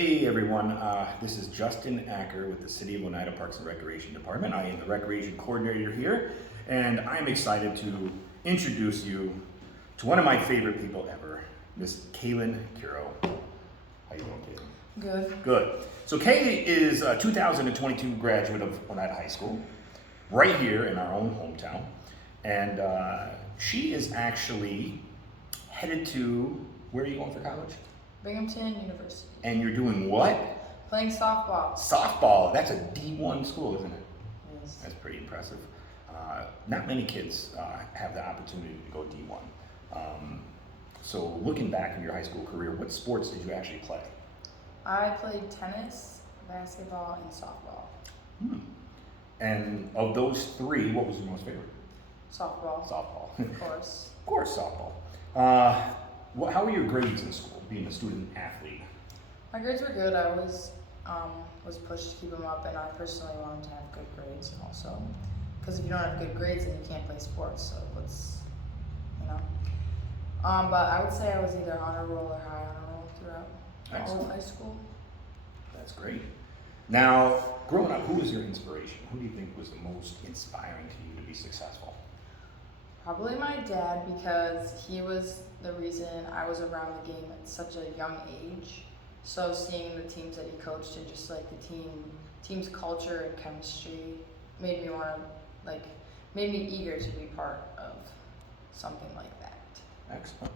Hey everyone, this is Justin Acker with the City of Oneida Parks and Recreation Department. I am the Recreation Coordinator here, and I'm excited to introduce you to one of my favorite people ever, Miss Kaylin Curro. How you doing, Kaylin? Good. Good. So Kay is a 2022 graduate of Oneida High School, right here in our own hometown, and she is actually headed to, where are you going for college? Binghamton University. And you're doing what? Playing softball. Softball. That's a D1 school, isn't it? Yes. That's pretty impressive. Not many kids have the opportunity to go D1. So looking back in your high school career, what sports did you actually play? I played tennis, basketball, and softball. And of those three, what was your most favorite? Softball. Softball. Of course. Of course, softball. How were your grades in school, being a student athlete? My grades were good. I always was pushed to keep them up, and I personally wanted to have good grades also. Because if you don't have good grades, then you can't play sports. So it's, you know. But I would say I was either honor roll or high honor roll throughout all of high school. That's great. Now, growing up, who was your inspiration? Who do you think was the most inspiring to you to be successful? Probably my dad, because he was the reason I was around the game at such a young age. So seeing the teams that he coached and just like the team's culture and chemistry made me eager to be part of something like that. Excellent.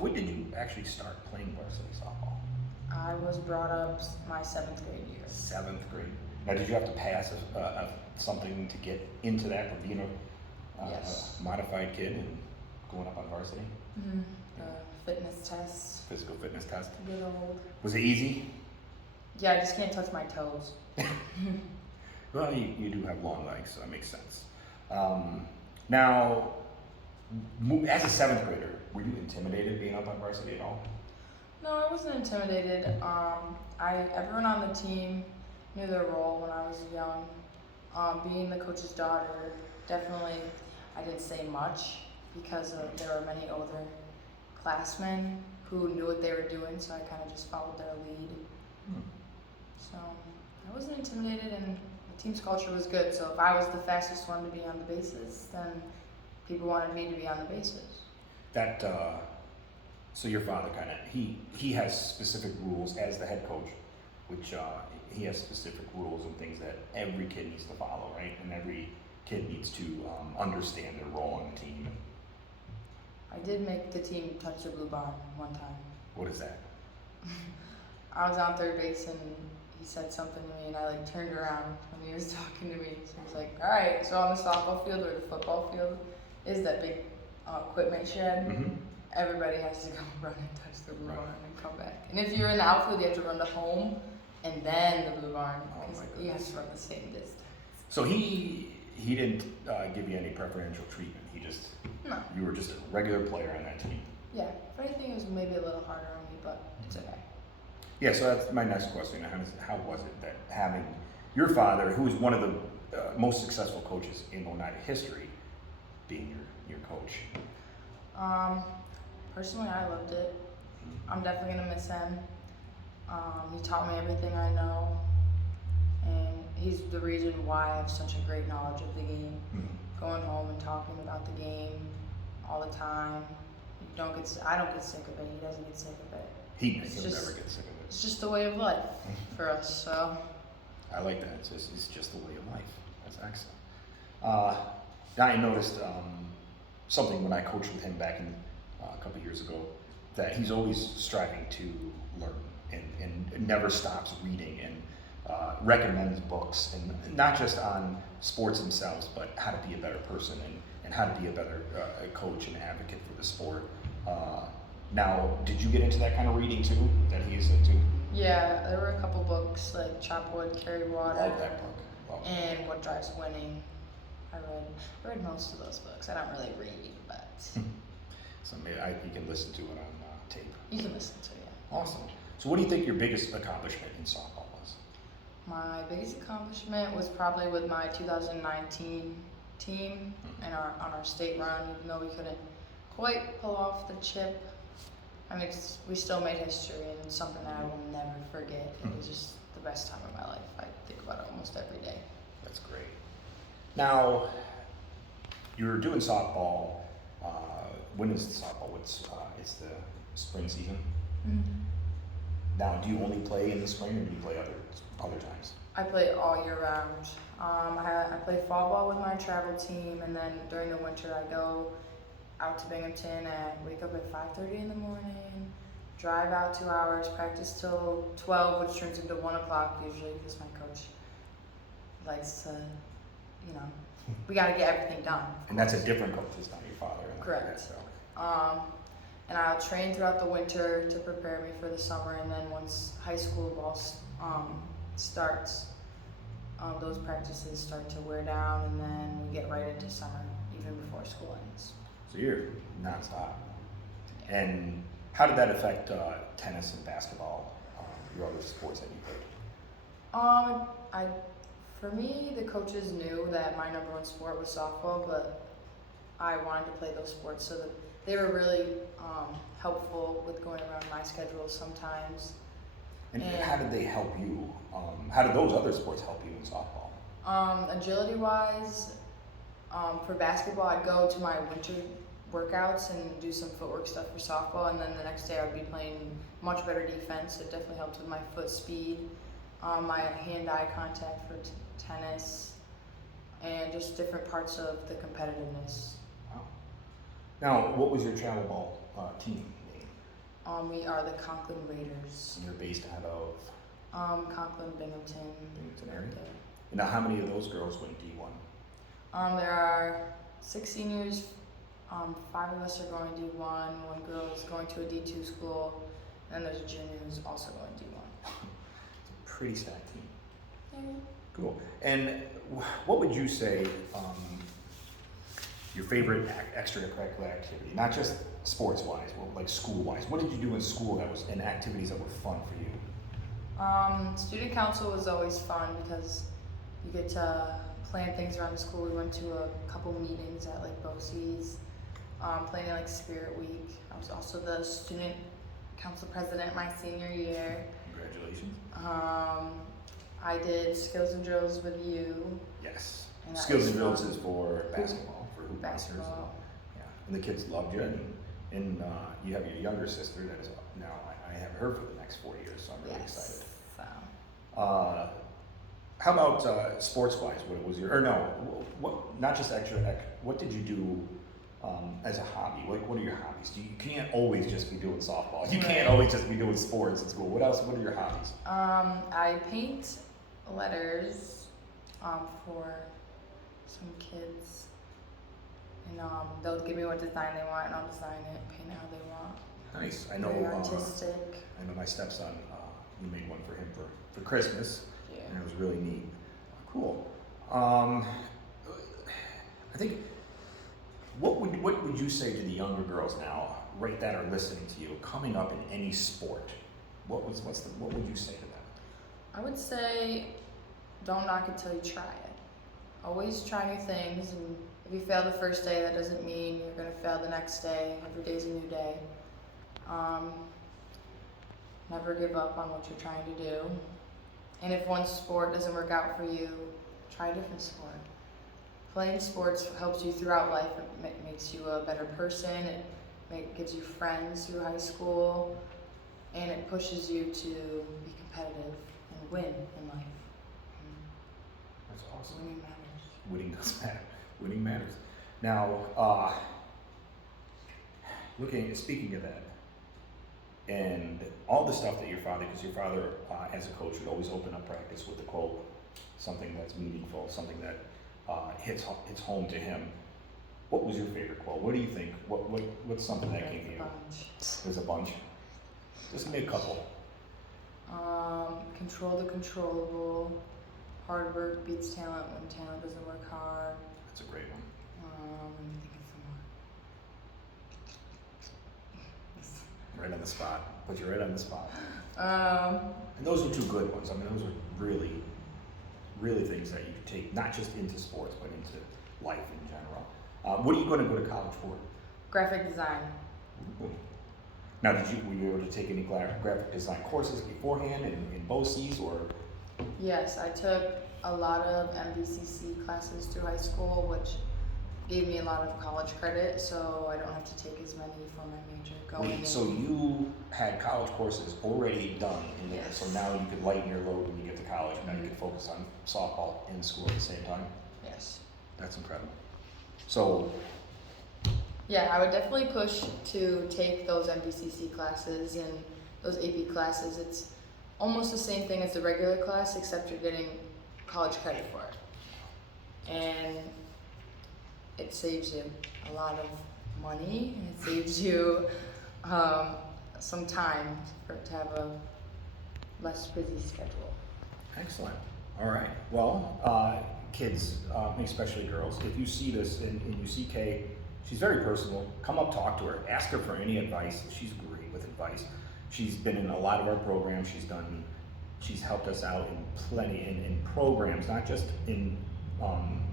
When did you actually start playing varsity softball? I was brought up my 7th grade year. 7th grade. Now, did you have to pass something to get into that, from being Yes. a modified kid and going up on varsity? Mm-hmm. Fitness tests. Physical fitness test. Good old. Was it easy? Yeah, I just can't touch my toes. Well, you do have long legs, so that makes sense. Now, as a 7th grader, were you intimidated being up on varsity at all? No, I wasn't intimidated. Everyone on the team knew their role when I was young. Being the coach's daughter, definitely I didn't say much because there were many older classmen who knew what they were doing, so I kind of just followed their lead. So I wasn't intimidated, and the team's culture was good. So if I was the fastest one to be on the bases, then people wanted me to be on the bases. So your father he has specific rules as the head coach, which he has specific rules and things that every kid needs to follow, right? And every kid needs to understand their role on the team. I did make the team touch the blue barn one time. What is that? I was on third base and he said something to me, and I turned around when he was talking to me. So he was like, "All right, so on the softball field or the football field is that big equipment shed. Mm-hmm. Everybody has to go run and touch the blue barn and come back. And if you're in the outfield, you have to run to home and then the blue barn, because you have to run the same distance." So he didn't give you any preferential treatment. No. You were just a regular player on that team. Yeah, if anything, it was maybe a little harder on me, but it's okay. Yeah, so that's my next question. How was it that having your father, who was one of the most successful coaches in Oneida history, being your coach? Personally, I loved it. I'm definitely gonna miss him. He taught me everything I know, and he's the reason why I have such a great knowledge of the game. Going home and talking about the game all the time. I don't get sick of it. He doesn't get sick of it. He'll never get sick of it. It's just the way of life for us. So I like that. It's just the way of life. That's excellent. Now I noticed something when I coached with him back in a couple years ago, that he's always striving to learn and never stops reading and recommends books, and not just on sports themselves, but how to be a better person and how to be a better coach and advocate for the sport. Now, did you get into that kind of reading too, that he is into? yeah, there were a couple books like Chop Wood, Carry Water, Love that book. and What Drives Winning. I read most of those books. I don't really read, but So maybe you can listen to it on tape. you can listen to it. Awesome. So what do you think your biggest accomplishment in softball was? My biggest accomplishment was probably with my 2019 team and on our state run, even though we couldn't quite pull off the chip I mean, we still made history, and it's something that I will never forget. It was just the best time of my life. I think about it almost every day. That's great. Now, you're doing softball. When is the softball? It's the spring season. Mm-hmm. Now, do you only play in the spring, or do you play other times? I play all year round. I play fall ball with my travel team, and then during the winter I go out to Binghamton and wake up at 5:30 in the morning, drive out 2 hours, practice till 12, which turns into 1 o'clock usually because my coach likes to, we got to get everything done. And that's a different coach, it's not your father. Correct. And I'll train throughout the winter to prepare me for the summer, and then once high school ball starts, those practices start to wear down, and then we get right into summer, even before school ends. So you're nonstop. And how did that affect tennis and basketball, your other sports that you played? For me, the coaches knew that my number one sport was softball, but I wanted to play those sports, so that they were really helpful with going around my schedule sometimes. And how did they help you? How did those other sports help you in softball? Agility-wise, for basketball, I'd go to my winter workouts and do some footwork stuff for softball, and then the next day I'd be playing much better defense. It definitely helped with my foot speed, my hand-eye contact for tennis, and just different parts of the competitiveness. Wow. Now, what was your travel ball team name? We are the Conklin Raiders. And you're based out of? Conklin, Binghamton. Binghamton area? And now, how many of those girls went D1? There are 6 seniors. 5 of us are going D1. 1 girl is going to a D2 school, and there's a junior who's also going D1. It's a pretty stacked team. Yeah. Cool. And what would you say your favorite extracurricular activity? Not just sports-wise, well, like school-wise. What did you do in school that was in activities that were fun for you? Student council was always fun because you get to plan things around the school. We went to a couple meetings at like BOCES, planning like Spirit Week. I was also the student council president my senior year. Congratulations. I did skills and drills with you. Yes. And Skills and drills is for basketball, for hoop basketball. Yeah. And the kids loved you, and you have your younger sister that is now I have her for the next 4 years, so I'm really excited. So. How about sports-wise? What was your, or no, what? Not just what did you do as a hobby? Like, what are your hobbies? You can't always just be doing softball. You can't always just be doing sports in school. What else? What are your hobbies? I paint letters for some kids, and they'll give me what design they want, and I'll design it, paint it how they want. Nice. I know. Very artistic. I know my stepson. You made one for him for Christmas. Yeah. And it was really neat. Cool. I think. What would you say to the younger girls now, right, that are listening to you, coming up in any sport? What would you say to them? I would say, don't knock it till you try it. Always try new things, and if you fail the first day, that doesn't mean you're gonna fail the next day. Every day's a new day. Never give up on what you're trying to do. And if one sport doesn't work out for you, try a different sport. Playing sports helps you throughout life. It makes you a better person. It gives you friends through high school, and it pushes you to be competitive and win in life. That's awesome. Winning matters. Winning does matter. Winning matters. Now, speaking of that, and all the stuff that your father, because your father, as a coach, would always open up practice with a quote, something that's meaningful, something that hits home to him. What was your favorite quote? What do you think? What's something that came to you? There's a bunch. Just give me a couple. Control the controllable. Hard work beats talent when talent doesn't work hard. That's a great one. Let me think of some more. Right on the spot. Put you right on the spot. Um, And those are 2 good ones. I mean, those are really, really things that you can take, not just into sports, but into life in general. What are you going to go to college for? Graphic design. Ooh. Now, were you able to take any graphic design courses beforehand in BOCES or? Yes, I took a lot of MVCC classes through high school, which gave me a lot of college credit, so I don't have to take as many for my major going in. Wait, so you had college courses already done in there, Yes. so now you could lighten your load when you get to college, now you could focus on softball and school at the same time? Yes. That's incredible. So, Yeah, I would definitely push to take those MVCC classes and those AP classes. It's almost the same thing as the regular class, except you're getting college credit for it. And it saves you a lot of money, and it saves you some time to have a less busy schedule. excellent. All right. Well, kids, especially girls, if you see this and you see Kay, she's very personal. Come up, talk to her, ask her for any advice. She's great with advice. She's been in a lot of our programs. She's helped us out in plenty in programs, not just in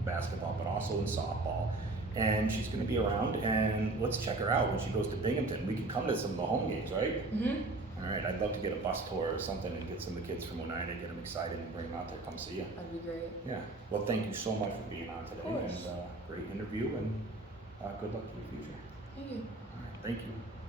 basketball, but also in softball. And she's going to be around, and let's check her out when she goes to Binghamton. We can come to some of the home games, right? Mm-hmm. All right, I'd love to get a bus tour or something and get some of the kids from Oneida, get them excited and bring them out there, come see you. That'd be great. Yeah, well, thank you so much for being on today, Of course. and great interview, and good luck in the future. Thank you. All right, thank you.